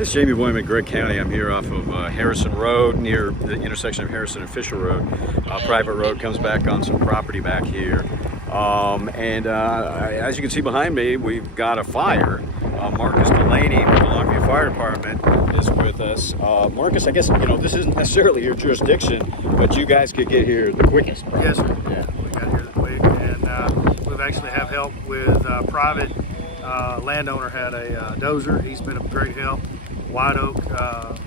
This is Jamey, Boyum in Gregg County. I'm here off of Harrison Road, near the intersection of Harrison and Fisher Road. Private road comes back on some property back here. As you can see behind me, we've got a fire. Marcus Delaney from the Longview Fire Department is with us. Marcus, I guess, this isn't necessarily your jurisdiction, but you guys could get here the quickest. Yes, sir. Yeah, we got here the quick, and we've actually have help with private landowner had a dozer. He's been a great help. White Oak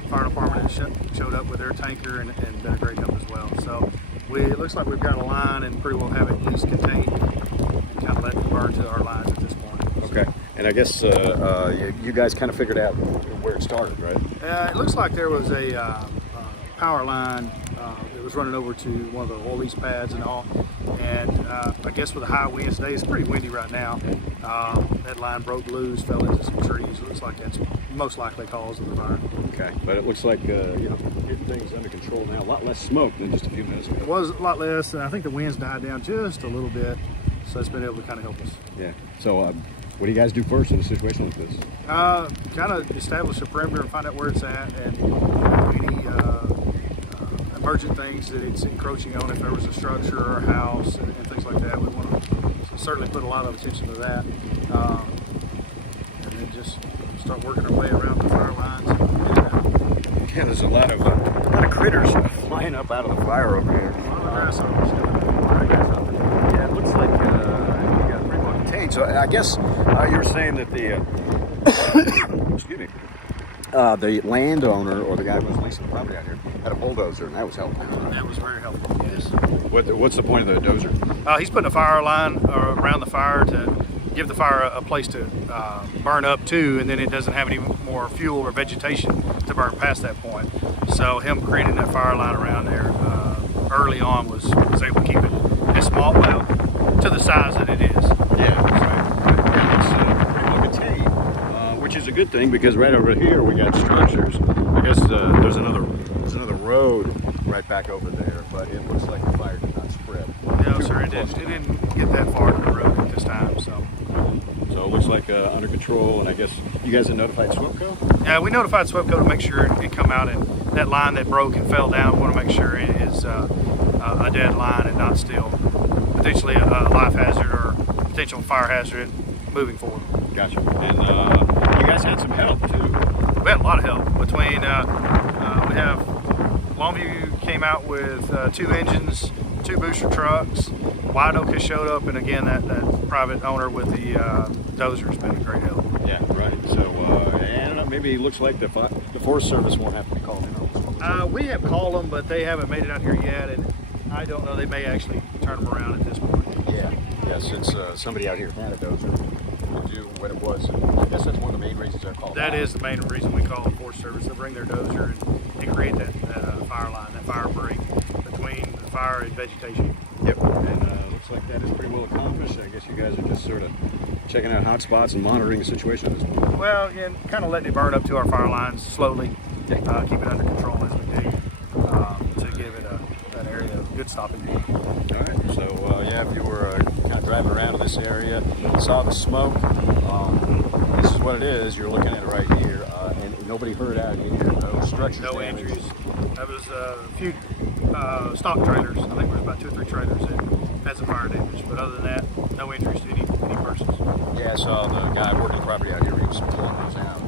Fire Department showed up with their tanker and been a great help as well. So it looks like we've got a line and pretty well have it used contained and kind of let it burn to our lines at this point. Okay. And I guess you guys kind of figured out where it started, right? It looks like there was a power line that was running over to one of the oil lease pads and all. And I guess with the high winds today, it's pretty windy right now. That line broke loose, fell into some trees. It looks like that's most likely cause of the fire. Okay, but it looks like getting things under control now. A lot less smoke than just a few minutes ago. It was a lot less, and I think the winds died down just a little bit, so it's been able to kind of help us. Yeah. So what do you guys do first in a situation like this? Kind of establish a perimeter and find out where it's at, and any emergent things that it's encroaching on. If there was a structure or a house and things like that, we want to certainly put a lot of attention to that, and then just start working our way around the fire lines. Yeah, there's a lot of critters flying up out of the fire over here. Yeah, it looks like you got it pretty well contained. So I guess you were saying that the excuse me, the landowner or the guy who was leasing the property out here had a bulldozer, and that was helpful. That was very helpful. Yes. What's the point of the dozer? He's putting a fire line around the fire to give the fire a place to burn up to, and then it doesn't have any more fuel or vegetation to burn past that point. So him creating that fire line around there early on was able to keep it as small, well, to the size that it is. Yeah, it's pretty well contained, which is a good thing because right over here we got structures. I guess there's another road right back over there, but it looks like the fire did not spread. No, sir, it didn't get that far to the road at this time. So it looks like under control, and I guess you guys have notified SWEPCO? Yeah, we notified SWEPCO to make sure it come out, and that line that broke and fell down, we want to make sure it is a dead line and not still potentially a life hazard or potential fire hazard moving forward. Gotcha. And you guys had some help too. We had a lot of help between, we have Longview came out with 2 engines, 2 booster trucks. White Oak has showed up, and again, that private owner with the dozer has been a great help. Yeah, right. So, I don't know, maybe it looks like the Forest Service won't have to be called in. We have called them, but they haven't made it out here yet, and I don't know, they may actually turn them around at this point. Yeah, since somebody out here had a dozer to do what it was. I guess that's one of the main reasons they're called. That is the main reason we call the Forest Service. They bring their dozer and create that fire line, that fire break between the fire and vegetation. Yep, and looks like that is pretty well accomplished. I guess you guys are just sort of checking out hot spots and monitoring the situation at this point. Well, and kind of letting it burn up to our fire lines slowly, keep it under control as we do, to give it an area of good stopping point. All right, so yeah, if you were kind of driving around in this area, saw the smoke, this is what it is. You're looking at it right here, and nobody hurt out here. No structures, no damage. injuries. There was a few stock trailers. I think there was about 2 or 3 trailers that had some fire damage, but other than that, no injuries to any persons. Yeah, I saw the guy working the property out here. He was pulling those out.